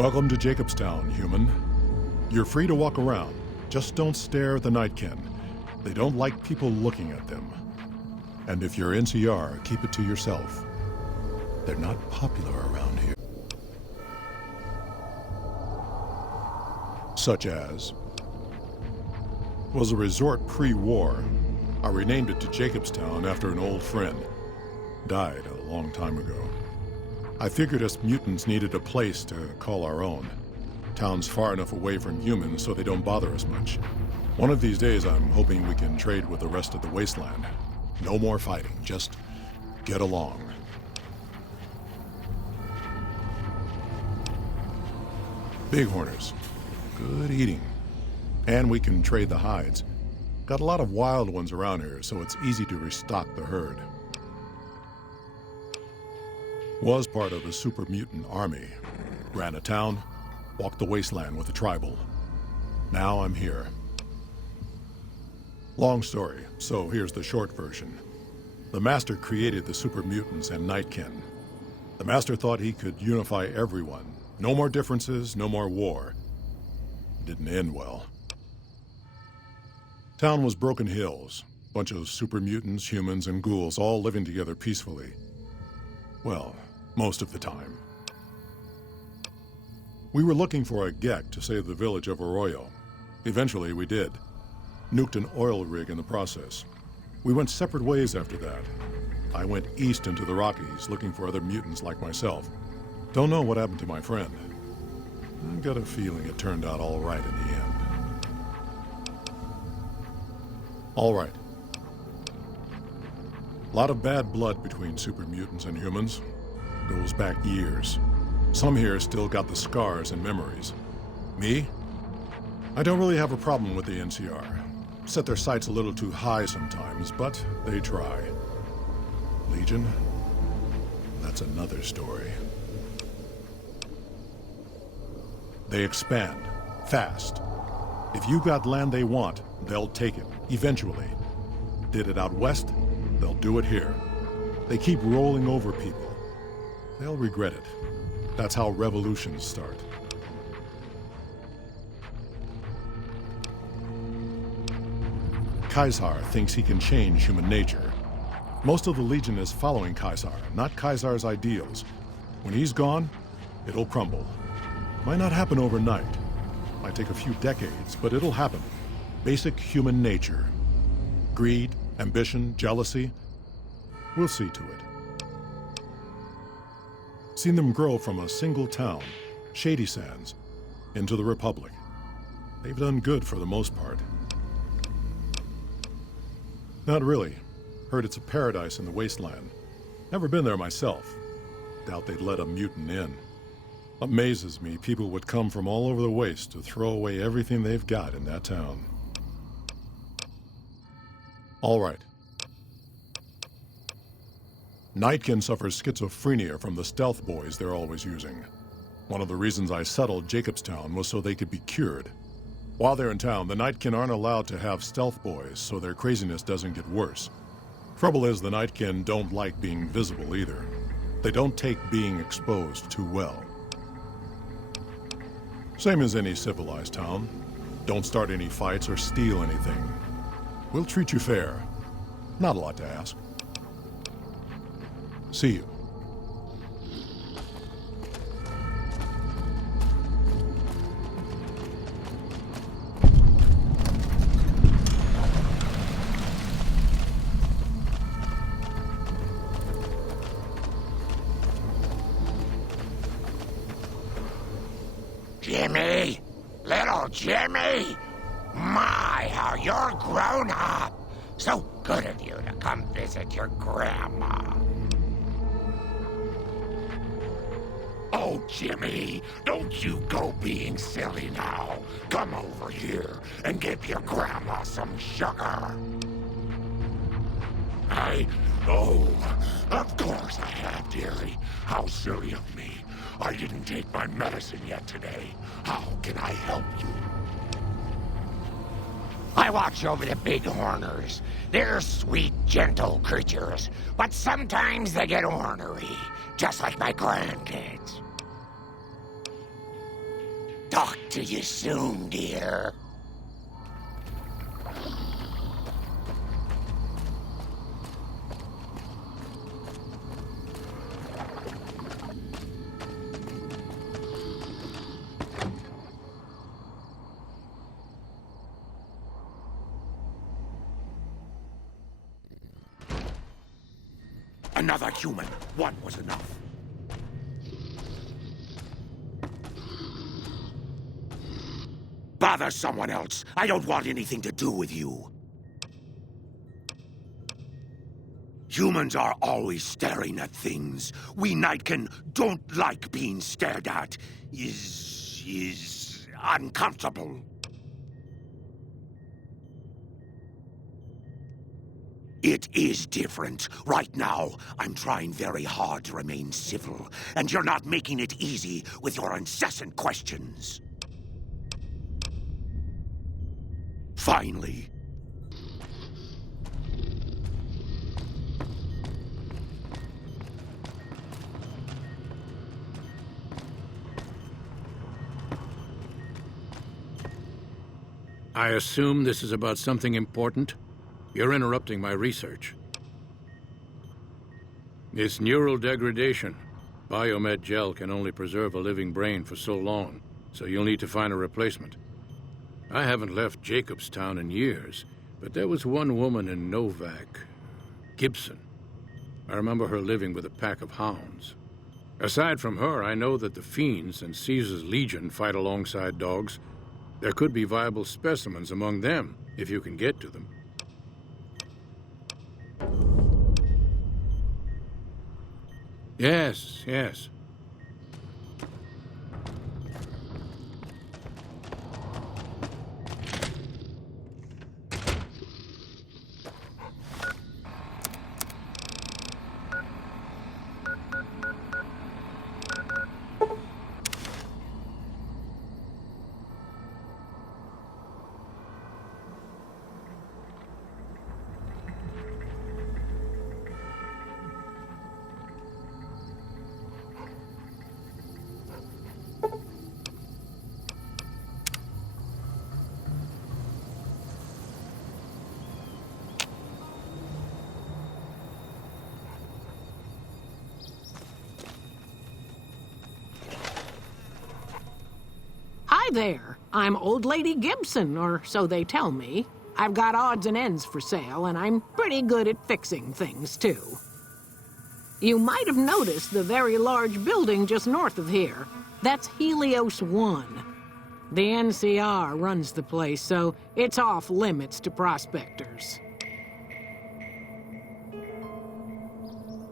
Welcome to Jacobstown, human. You're free to walk around. Just don't stare at the Nightkin. They don't like people looking at them. And if you're NCR, keep it to yourself. They're not popular around here. Such as... was a resort pre-war. I renamed it to Jacobstown after an old friend. Died a long time ago. I figured us mutants needed a place to call our own. Town's far enough away from humans so they don't bother us much. One of these days, I'm hoping we can trade with the rest of the wasteland. No more fighting, just get along. Bighorners. Good eating. And we can trade the hides. Got a lot of wild ones around here, so it's easy to restock the herd. Was part of a super mutant army. Ran a town, walked the wasteland with a tribal. Now I'm here. Long story, so here's the short version. The Master created the super mutants and Nightkin. The Master thought he could unify everyone. No more differences, no more war. Didn't end well. Town was Broken Hills. Bunch of super mutants, humans, and ghouls all living together peacefully. Well, most of the time. We were looking for a Gek to save the village of Arroyo. Eventually, we did. Nuked an oil rig in the process. We went separate ways after that. I went east into the Rockies, looking for other mutants like myself. Don't know what happened to my friend. I've got a feeling it turned out all right in the end. All right. A lot of bad blood between super mutants and humans. Goes back years. Some here still got the scars and memories. Me? I don't really have a problem with the NCR. Set their sights a little too high sometimes, but they try. Legion? That's another story. They expand. Fast. If you got land they want, they'll take it. Eventually. Did it out west? They'll do it here. They keep rolling over people. They'll regret it. That's how revolutions start. Kaisar thinks he can change human nature. Most of the Legion is following Kaisar, not Kaisar's ideals. When he's gone, it'll crumble. Might not happen overnight. Might take a few decades, but it'll happen. Basic human nature. Greed, ambition, jealousy. We'll see to it. Seen them grow from a single town, Shady Sands, into the Republic. They've done good for the most part. Not really. Heard it's a paradise in the wasteland. Never been there myself. Doubt they'd let a mutant in. Amazes me people would come from all over the waste to throw away everything they've got in that town. All right. Nightkin suffers schizophrenia from the stealth boys they're always using. One of the reasons I settled Jacobstown was so they could be cured. While they're in town, the Nightkin aren't allowed to have stealth boys, so their craziness doesn't get worse. Trouble is, the Nightkin don't like being visible either. They don't take being exposed too well. Same as any civilized town. Don't start any fights or steal anything. We'll treat you fair. Not a lot to ask. See you. Jimmy! Little Jimmy! My, how you're grown up! So good of you to come visit your grandma. Oh, Jimmy, don't you go being silly now. Come over here and give your grandma some sugar. Oh, of course I have, dearie. How silly of me. I didn't take my medicine yet today. How can I help you? I watch over the Bighorners. They're sweet, gentle creatures, but sometimes they get ornery, just like my grandkids. Talk to you soon, dear. Another human. One was enough. Bother someone else. I don't want anything to do with you. Humans are always staring at things. We Nightkin don't like being stared at. Is uncomfortable. It is different. Right now, I'm trying very hard to remain civil, and you're not making it easy with your incessant questions. Finally. I assume this is about something important? You're interrupting my research. It's neural degradation. Biomed gel can only preserve a living brain for so long, so you'll need to find a replacement. I haven't left Jacobstown in years, but there was one woman in Novak, Gibson. I remember her living with a pack of hounds. Aside from her, I know that the Fiends and Caesar's Legion fight alongside dogs. There could be viable specimens among them, if you can get to them. Yes. Hi there. I'm Old Lady Gibson, or so they tell me. I've got odds and ends for sale, and I'm pretty good at fixing things, too. You might have noticed the very large building just north of here. That's Helios 1. The NCR runs the place, so it's off limits to prospectors.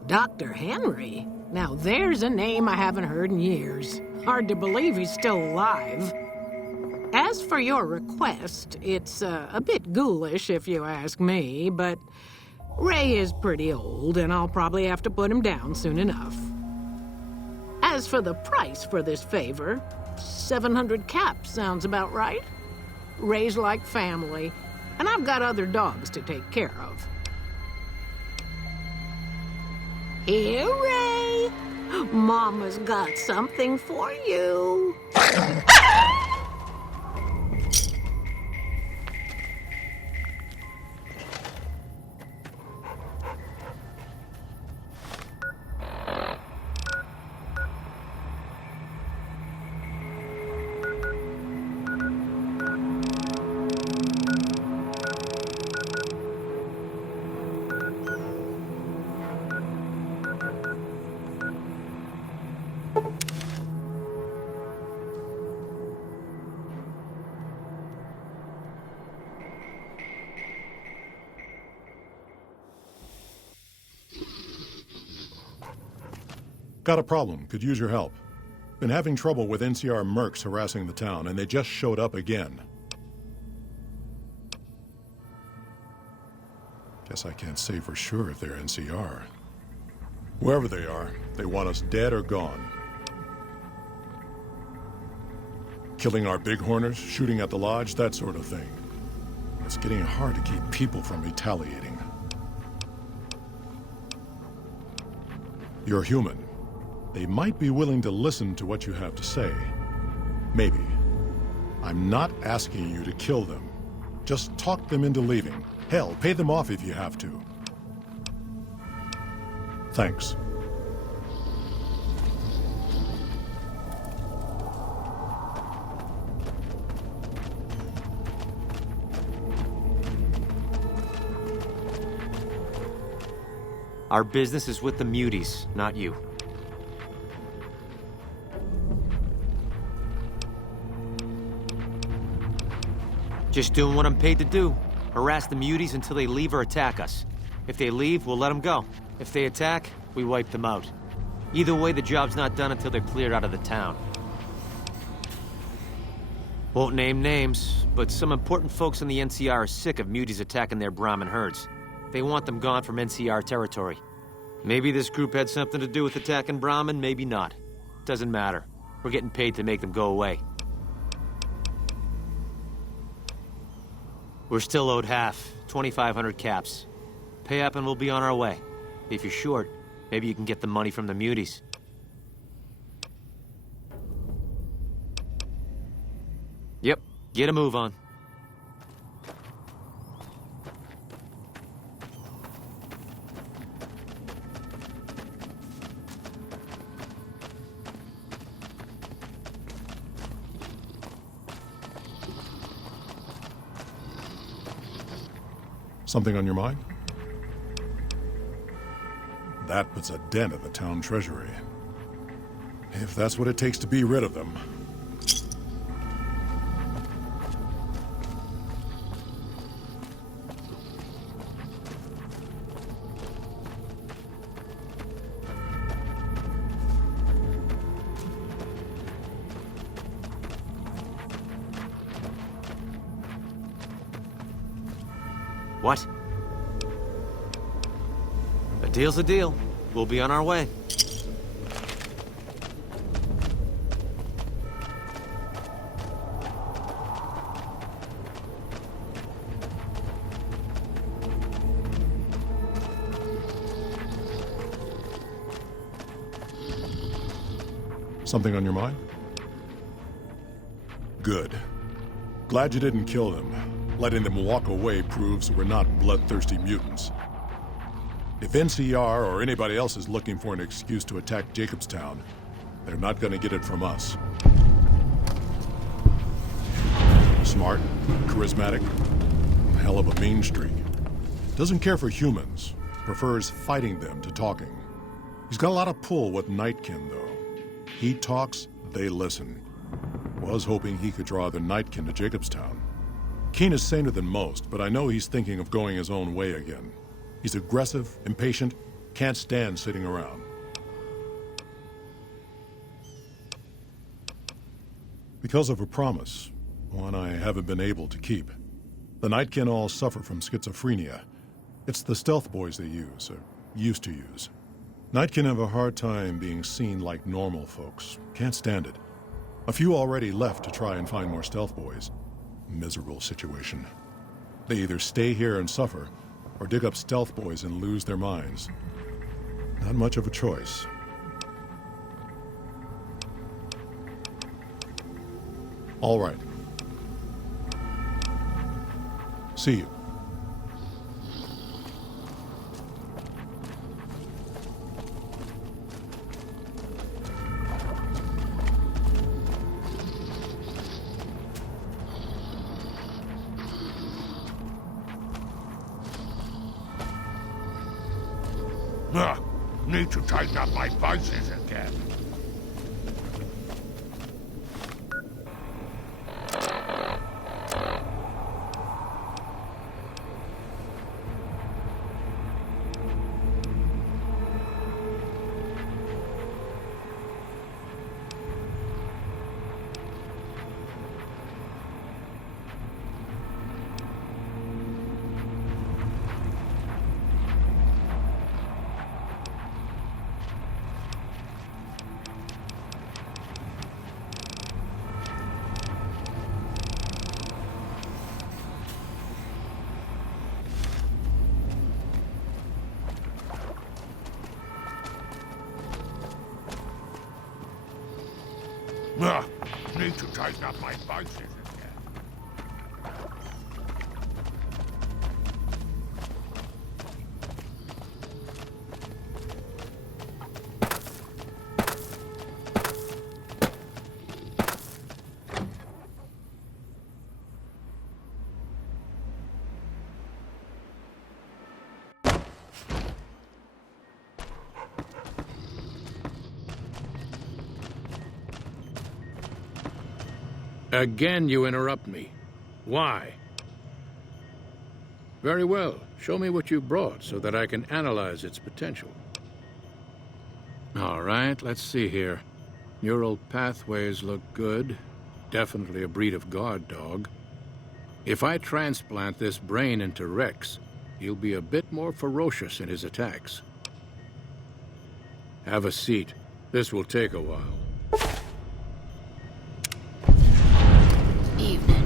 Dr. Henry? Now there's a name I haven't heard in years. Hard to believe he's still alive. As for your request, it's a bit ghoulish if you ask me, but Ray is pretty old, and I'll probably have to put him down soon enough. As for the price for this favor, 700 caps sounds about right. Ray's like family, and I've got other dogs to take care of. Here, Ray. Mama's got something for you. Got a problem. Could use your help. Been having trouble with NCR mercs harassing the town, and they just showed up again. Guess I can't say for sure if they're NCR. Whoever they are, they want us dead or gone. Killing our bighorners, shooting at the lodge, that sort of thing. It's getting hard to keep people from retaliating. You're human. They might be willing to listen to what you have to say. Maybe. I'm not asking you to kill them. Just talk them into leaving. Hell, pay them off if you have to. Thanks. Our business is with the muties, not you. Just doing what I'm paid to do. Harass the muties until they leave or attack us. If they leave, we'll let them go. If they attack, we wipe them out. Either way, the job's not done until they're cleared out of the town. Won't name names, but some important folks in the NCR are sick of muties attacking their Brahmin herds. They want them gone from NCR territory. Maybe this group had something to do with attacking Brahmin, maybe not. Doesn't matter. We're getting paid to make them go away. We're still owed half, 2,500 caps. Pay up and we'll be on our way. If you're short, maybe you can get the money from the muties. Yep, get a move on. Something on your mind? That puts a dent in the town treasury. If that's what it takes to be rid of them. What? A deal's a deal. We'll be on our way. Something on your mind? Good. Glad you didn't kill them. Letting them walk away proves we're not bloodthirsty mutants. If NCR or anybody else is looking for an excuse to attack Jacobstown, they're not gonna get it from us. Smart, charismatic, hell of a mean streak. Doesn't care for humans, prefers fighting them to talking. He's got a lot of pull with Nightkin, though. He talks, they listen. Was hoping he could draw the Nightkin to Jacobstown. Keen is saner than most, but I know he's thinking of going his own way again. He's aggressive, impatient, can't stand sitting around. Because of a promise, one I haven't been able to keep. The Nightkin all suffer from schizophrenia. It's the stealth boys they use, or used to use. Nightkin have a hard time being seen like normal folks. Can't stand it. A few already left to try and find more stealth boys. Miserable situation. They either stay here and suffer, or dig up stealth boys and lose their minds. Not much of a choice. All right. See you. Need to tighten up my vices again. Need to tighten up my vices. Again, you interrupt me. Why? Very well. Show me what you brought so that I can analyze its potential. All right, let's see here. Neural pathways look good. Definitely a breed of guard dog. If I transplant this brain into Rex, he'll be a bit more ferocious in his attacks. Have a seat. This will take a while. Evening.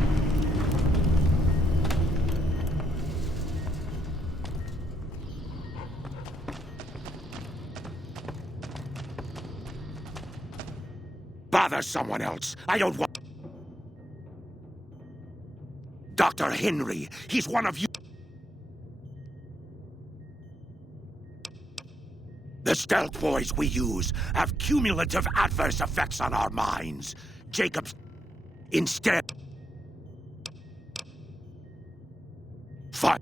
Bother someone else. I don't want... Dr. Henry, he's one of you. The stealth boys we use have cumulative adverse effects on our minds. Jacobs... Instead... Fine.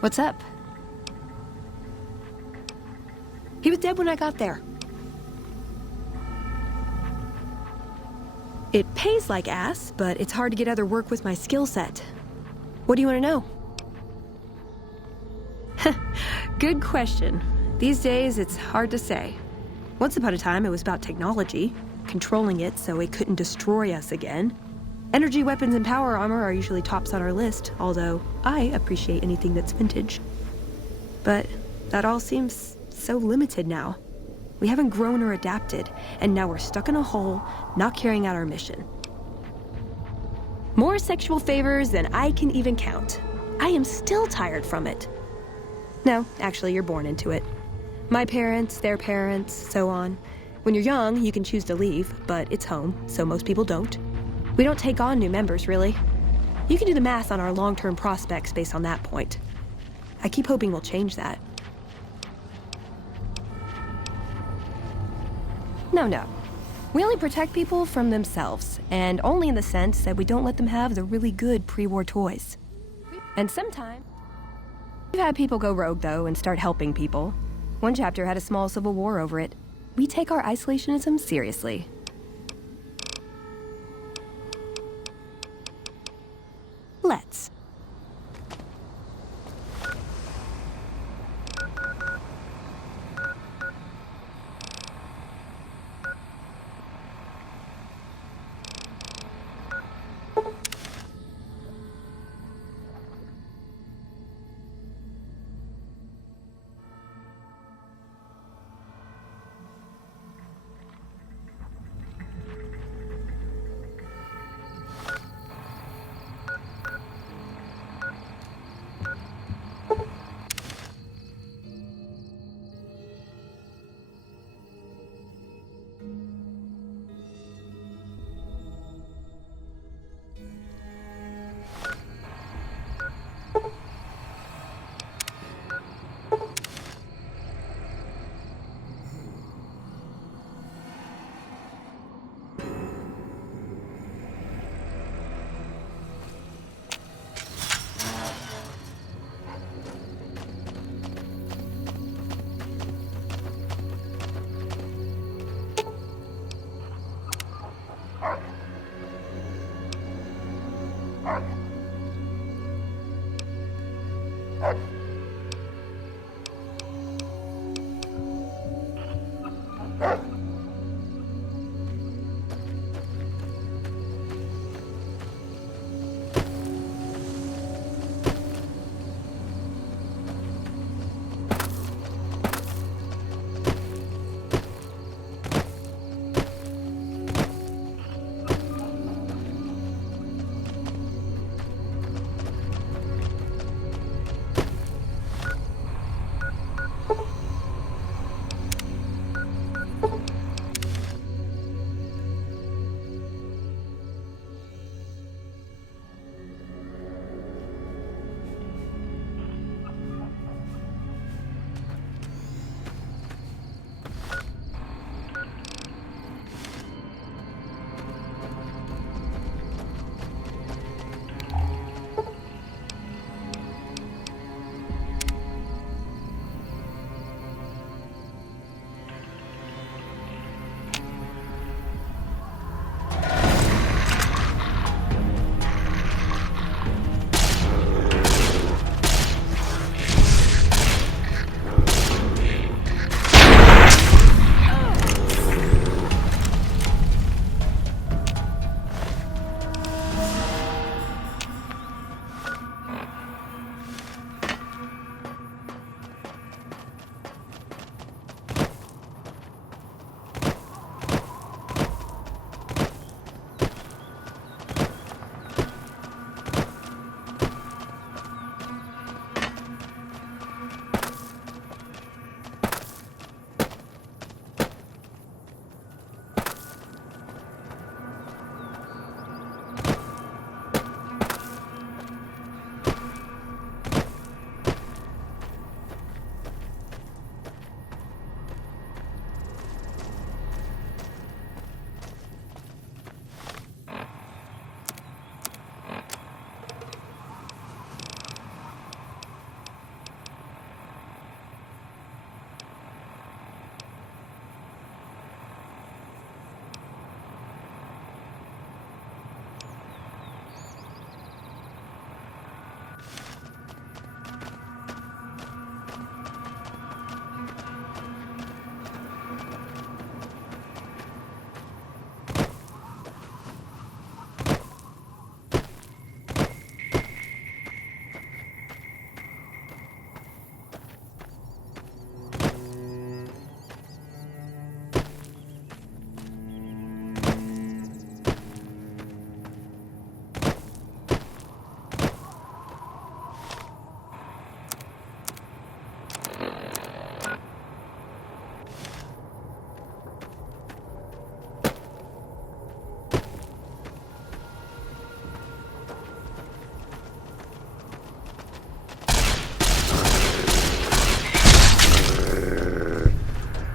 What's up? He was dead when I got there. It pays like ass, but it's hard to get other work with my skill set. What do you want to know? Good question. These days, it's hard to say. Once upon a time, it was about technology, controlling it so it couldn't destroy us again. Energy weapons and power armor are usually tops on our list, although I appreciate anything that's vintage. But that all seems so limited now. We haven't grown or adapted, and now we're stuck in a hole, not carrying out our mission. More sexual favors than I can even count. I am still tired from it. No, actually, you're born into it. My parents, their parents, so on. When you're young, you can choose to leave, but it's home, so most people don't. We don't take on new members, really. You can do the math on our long-term prospects based on that point. I keep hoping we'll change that. No. We only protect people from themselves, and only in the sense that we don't let them have the really good pre-war toys. And sometimes, we've had people go rogue, though, and start helping people. One chapter had a small civil war over it. We take our isolationism seriously. Let's.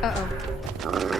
Uh-oh.